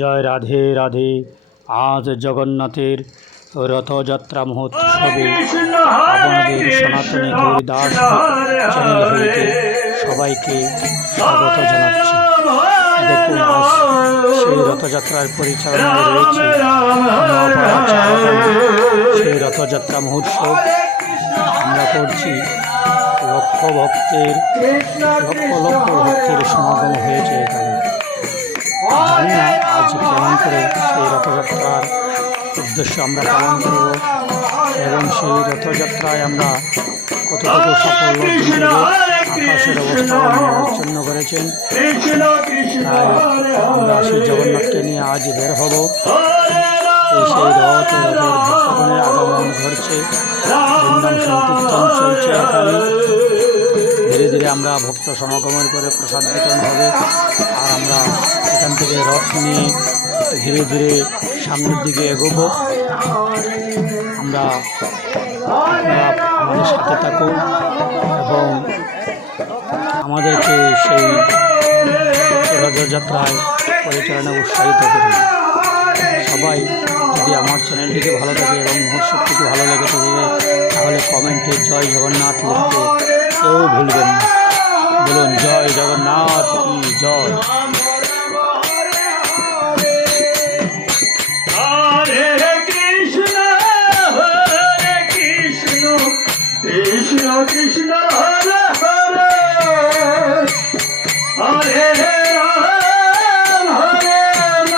জয় রাধে রাধে। আজ জগন্নাথের রথযাত্রা মহোৎসবে আপনাদের সনাতনী গৌরীদাস চ্যানেল হইতে সবাইকে স্বাগত জানাচ্ছি। দেখুন, আজ সেই রথযাত্রার পরিচালনায় রয়েছে সেই রথযাত্রা মহোৎসব আমরা করছি। লক্ষ লক্ষ ভক্তের সমাগম হয়েছে এখানে। জানি না আজ কেমন করে সেই রথযাত্রার উদ্দেশ্য আমরা পালন করব এবং সেই রথযাত্রায় আমরা কতটুকু সাফল্য অর্জন করব। আকাশের অবস্থা নিরচ্ছন্ন করেছেন, তাই আমরা সেই জগন্নাথকে নিয়ে আজ বের হব। সেই রথের ভক্তগণের আগমন ঘটছে, ধুমধাম সংকীর্তন চলছে এখানে। ধীরে ধীরে আমরা ভক্ত সমাগমের করে প্রসাদ বিতরণ হবে, আর আমরা এখান থেকে রথ নিয়ে ধীরে ধীরে সামনের দিকে এগোবো। আপনারা আমাদের সাথে থাকুন এবং আমাদেরকে সেই রথযাত্রায় পরিচালনায় উৎসাহিত করুন। সবাই যদি আমার চ্যানেলটিকে ভালো থাকে এবং মহোৎসবটিকে ভালো লেগে থাকে তাহলে কমেন্টে জয় জগন্নাথ লিখতে কেউ ভুলবেন না। বলুন জয় জগন্নাথ কি জয়। কৃষ্ণ কৃষ্ণ হরে হরে হরে রাম হরে রাম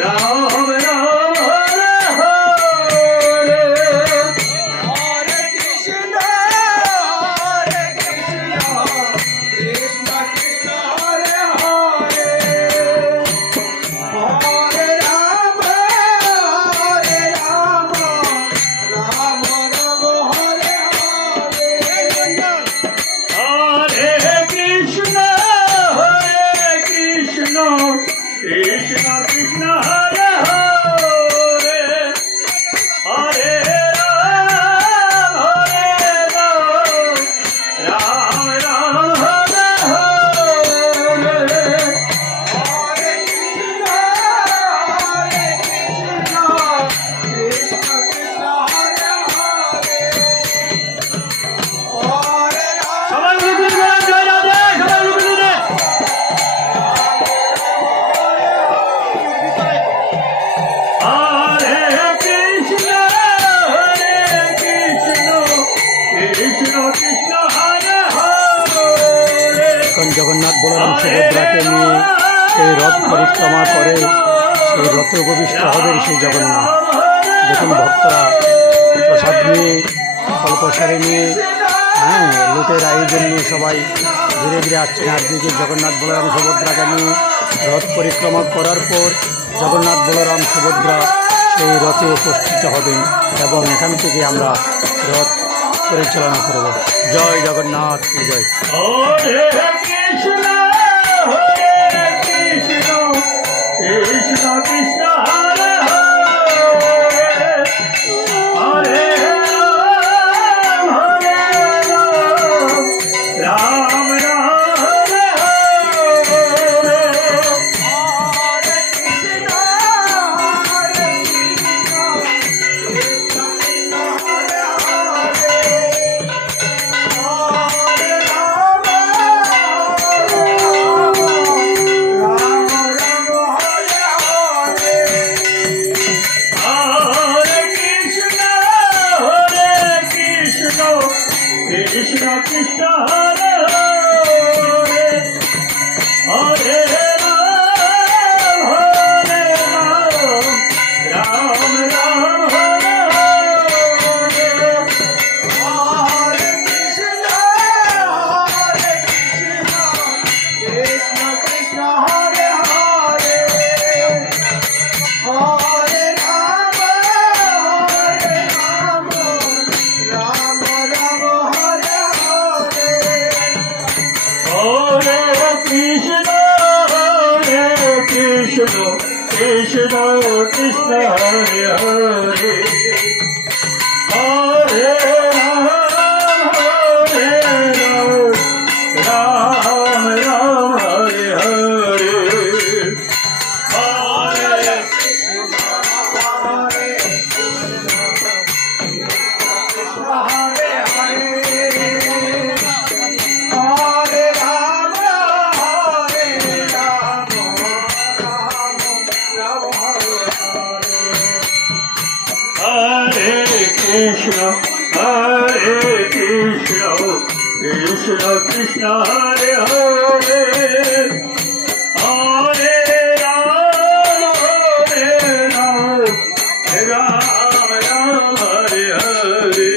রাম রাম হরে হরে হরে কৃষ্ণ কৃষ্ণ কৃষ্ণ হরে হরে হরে রাম রাম রাম কৃষ্ণ কৃষ্ণ হরে হরে হরে রাম রাম রাম হরে হরে হরে কৃষ্ণ কৃষ্ণ কৃষ্ণ হরে হরে হরে রাম। সবাই মিলে জয় রাধে, সবাই মিলে এখন জগন্নাথ বলরাম সুভদ্রাকে নিয়ে সেই রথ পরিক্রমা করে সেই রথে উপবিষ্ট হবেন সেই জগন্নাথ। দেখুন ভক্তরা প্রসাদ নিয়ে ফলপ্রসারে নিয়ে লুটের আয়োজন নিয়ে সবাই ধীরে ধীরে আসছেন। একদিকে জগন্নাথ বলরাম সুভদ্রাকে নিয়ে রথ পরিক্রমা করার পর জগন্নাথ বলরাম সুভদ্রা সেই রথে উপস্থিত হবেন এবং এখান থেকে আমরা রথ পরিচালনা করব। জয় জগন্নাথ কি জয়। কৃষ্ণ কৃষ্ণ হরে হরে রাম রাম হরে হরে কৃষ্ণ হরে কৃষ্ণ হরে হরে কৃষ্ণ কৃষ্ণ হরে হরে হরে রাম রাম রাম হরে হরে হরে কৃষ্ণ কৃষ্ণ কৃষ্ণ হরে হরে হরে রাম রাম রাম হরে হরে হরে কৃষ্ণ কৃষ্ণ কৃষ্ণ হরে হরে হরে রাম রাম রাম হরে হরে কৃষ্ণ হরে কৃষ্ণ কৃষ্ণ কৃষ্ণ হরে হরে হরে রাম রাম রাম হরে হরে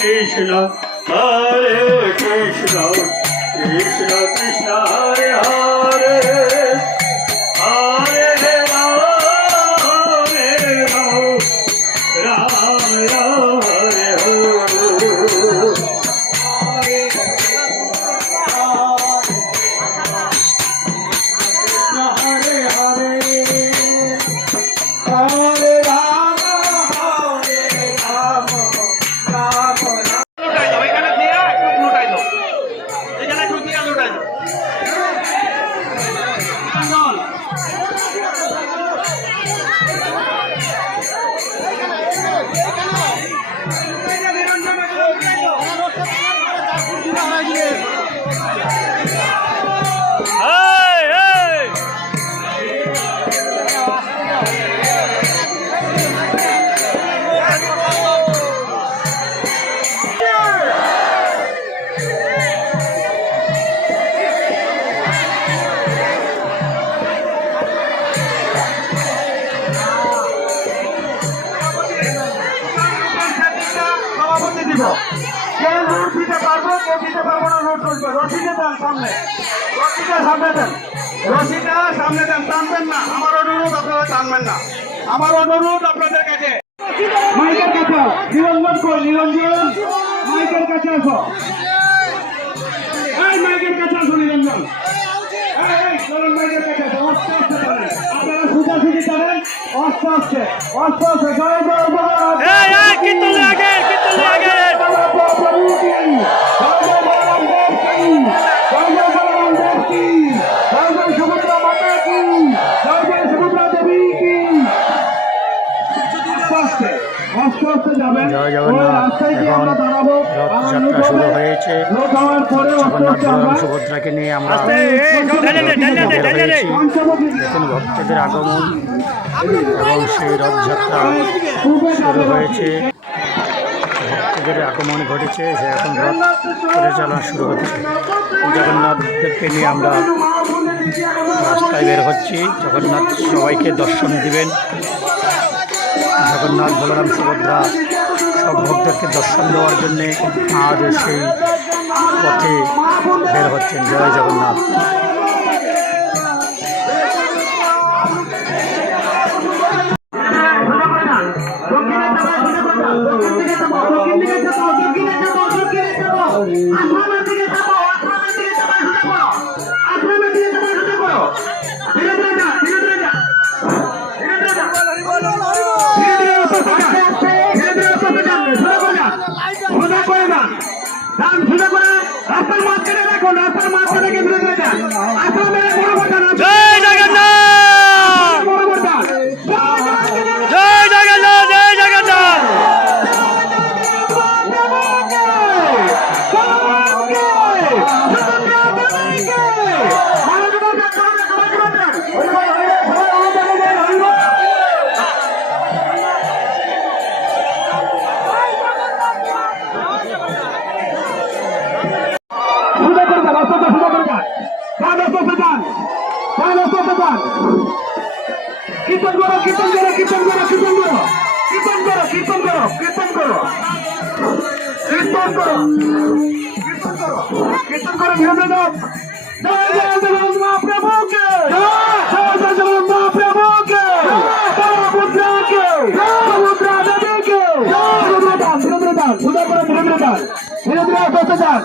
কৃষ্ণ হরে কৃষ্ণ কৃষ্ণ কৃষ্ণ হরে হরে হরে রাম রাম রাম হরে সামনে দেন, টানবেন না। আমার অনুরোধ, আপনারা টানবেন না। আমার অনুরোধ আপনাদের কাছে, মাইকের কাছে নিরঞ্জন কই, নিরঞ্জন মাইকের কাছে আসো, এই মাইকের কাছে আসো নিরঞ্জন, এই চলুন মাইকের কাছে আসো, আস্তে আস্তে টানেন, আপনারা সোজাসুজি টানেন, আস্তে আস্তে আস্তে আস্তে, জয় জয় জগন্নাথ, কীর্তন লাগে জয় জগন্নাথ। এখন রথযাত্রা শুরু হয়েছে। জগন্নাথ বলরাম সুভদ্রাকে নিয়ে আমরা বের হয়েছি। দেখুন ভক্তদের আগমন এবং সেই রথযাত্রা শুরু হয়েছে, ভক্তদের আগমন ঘটেছে। সে এখন রথ পরিচালনা শুরু হচ্ছে। জগন্নাথ দেবকে নিয়ে আমরা রাস্তায় বের হচ্ছি। জগন্নাথ সবাইকে দর্শন দিবেন। জগন্নাথ বলরাম সুভদ্রা সব ভক্তদেরকে দর্শন দেওয়ার জন্যে আজ সেই পথে বের হচ্ছেন। জয় জগন্নাথ। রাস্তার মাঝখানে রাখুন, রাস্তার মাঝখানে কেন্দ্র করে যান। জয় জগন্নাথ, জয় জগন্নাথ, জয় জগন্নাথ। কীর্তন করো কীর্তন করো কীর্তন করো কীর্তন করো কীর্তন করো কীর্তন করো কীর্তন করো কীর্তন করো কীর্তন করো কীর্তন করো বিরোধীনাথ জয় জয় জগন্নাথ মহাপ্রভুকে জয় জয় জগন্নাথ মহাপ্রভুকে সমুদ্রাকে সমুদ্রা দেবীকে বিরোধীদান বিরোধীদান সুন্দর করে বিরোধীদান বিরোধীরা করতে চান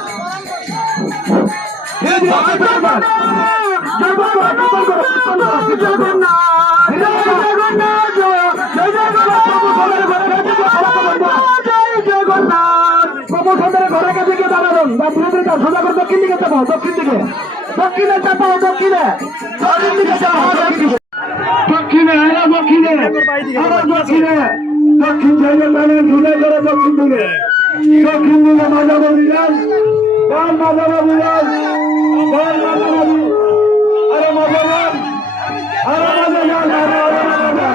জগন্নাথ প্রমোশনের ঘরের কাছে গিয়ে দাঁড়াবেন বা বিরোধীরা সোজা করে দক্ষিণ দিকে চাপাও দক্ষিণ দিকে দক্ষিণে চাপাও দক্ষিণে দক্ষিণ দিকে চাপাও দক্ষিণে দক্ষিণে আবার দক্ষিণে দক্ষিণ চাইলে মানে ঝুলে করে দক্ষিণ দিকে দক্ষিণ দিকে মাজা বলিলেন বল মাজা বলিলেন বল মাজা বলি আরে মাজা বল আরে মাজা বল আরে মাজা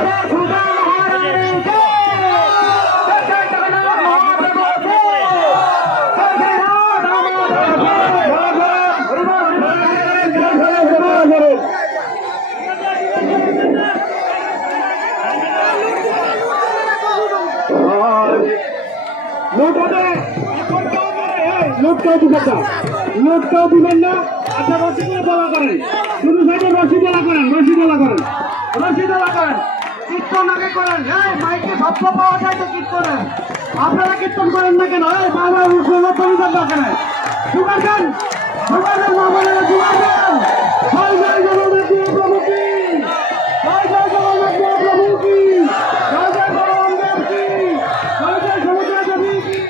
লুটটাও দিবেন না আপনার রসিদুল্লাহ বলা করেন শুধু সাইডে রসিদুল্লাহ করেন রসিদুল্লাহ করেন রসিদুল্লাহ করেন কীর্তন আগে করেন হ্যাঁ মাইকে শব্দ পাওয়া যায় তো কীর্তনে আপনারা কীর্তন করেন না কেন এই বাবা পরিবার দরকার সুগারখান সুগারখান বাবা সুগারখান জয় জয় জগন্নাথ প্রভু কি জয় জয় জগন্নাথ প্রভু কি জয় জয় জগন্নাথ কি জয় জয় সমুদ্র দেবী কি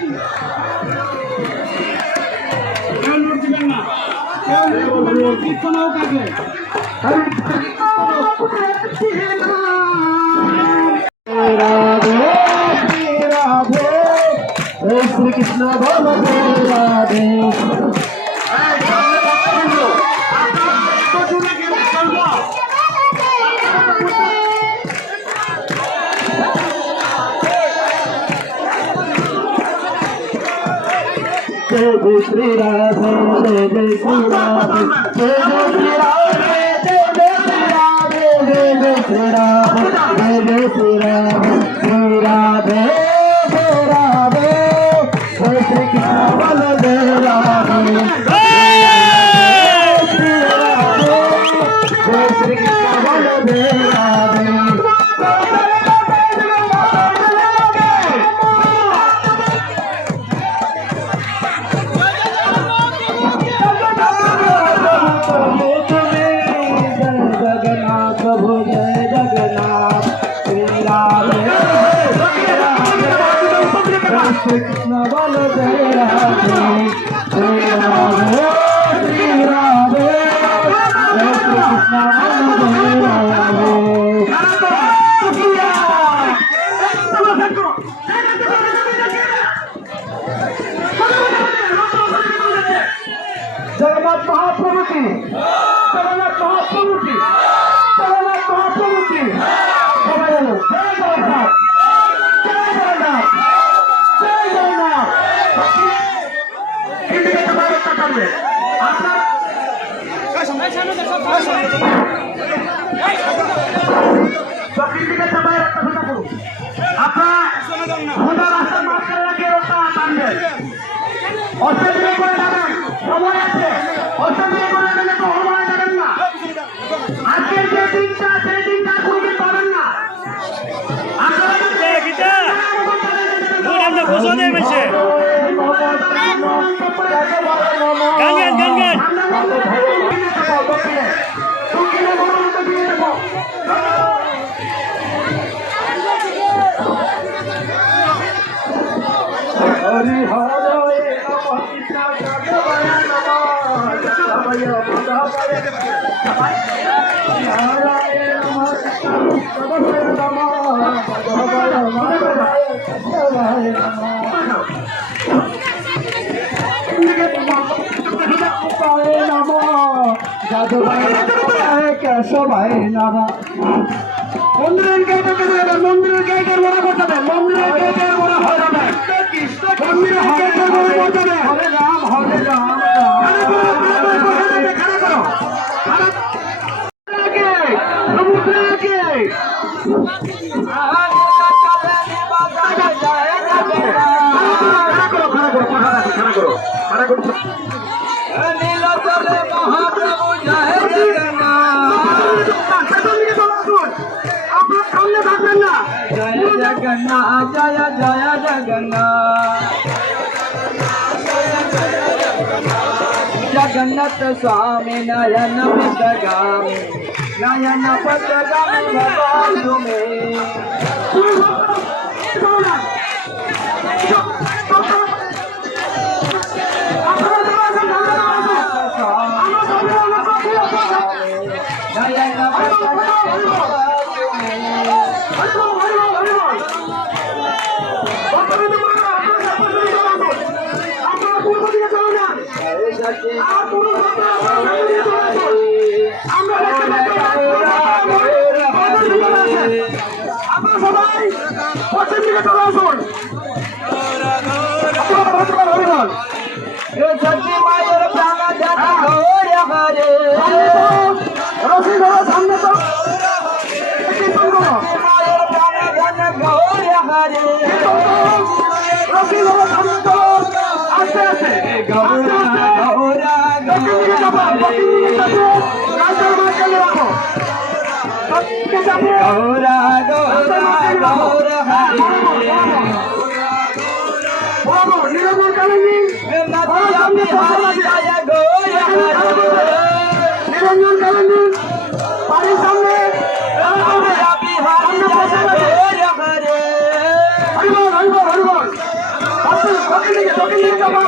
শ্রী কৃষ্ণ ভগবান রাধে जय जय श्री राधे जय जय श्री राधे जय जय श्री राधे जय जय श्री राधे जय जय श्री राधे जय जय श्री राधे श्री राधे जय राधे जय श्री कृष्ण बल जय राधे श्री राधे जय श्री कृष्ण बल जय राधे प्रभु जय जगन्नाथ श्री राधे श्री कृष्ण बल जय राधे श्री राधे श्री राधे जय श्री कृष्ण बल जय राधे जगन्नाथ महाप्रभु की जगन्नाथ महाप्रभु की जगन्नाथ महाप्रभु की सबाई जय जगन्नाथ जय जगन्नाथ जय जगन्नाथ हिंदी के बारे में करवे आपका हिंदी के सबाई रखता सुना करो आपका होना रास्ता माफ कर लगे होता आनंद অসম্ভব করে যাবেন সময় আছে অসম্ভব করে গেলে তো সময় যাবেন না আজকের যে দিনটা সেই দিনটা খুঁজে পাবেন না হরি হরে কৃষ্ণ জগবয় নমঃ জগবয় বন্দবয় হরে নমঃ জগবয় নমঃ জগবয় বন্দবয় জগবয় নমঃ কেশবায় নমঃ মন্দিরের গেটের বড় করতে হবে মন্দিরের গেটের বড় হয়ে যাবে মন্দিরের গেটের বড় করতে হবে হরে রাম সমুদ্রে জগন্নাথ জয় জয় জগন্নাথ জগন্নাথ স্বামী নয়ন পথগামী নয়ন পথগামী ভগবান তুমি নিরঞ্জন কালানি বাড়ির সামনে হরিবল দক্ষিণ দিকে যাবা